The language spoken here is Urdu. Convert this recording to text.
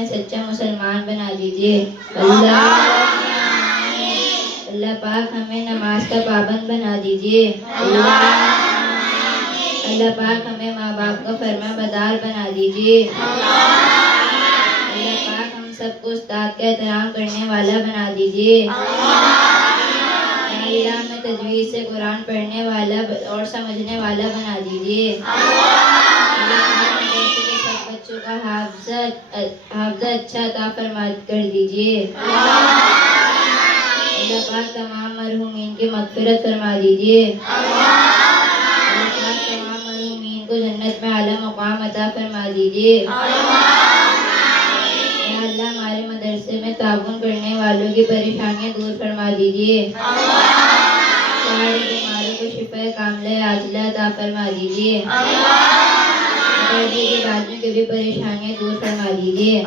ہمیں سچا مسلمان بنا دیجیے۔ اللہ پاک ہمیں نماز کا پابند بنا دیجیے۔ اللہ پاک ہمیں ماں باپ کا فرما بردار بنا دیجیے۔ اللہ پاک ہم سب کو استاد کا احترام کرنے والا بنا دیجیے۔ اللہ ہمیں تجوید سے قرآن پڑھنے والا اور سمجھنے والا بنا دیجیے۔ اللہ پاک مدرسے کے سب بچوں کا حافظہ اچھا عطا فرما کر دیجیے۔ اللہ پاک تمام مرحومین کی مغفرت فرما دیجیے۔ اللہ پاک تمام مرحومین کو جنت میں اعلیٰ مقام عطا فرما دیجیے۔ یا اللہ ہمارے مدرسے میں تعاون کرنے والوں کی پریشانیاں دور فرما دیجیے۔ سارے بیماروں کو شفا کاملہ عاجلہ عطا فرما دیجیے۔ درد کی بازو کی بھی پریشانیاں دور فرما دیجیے۔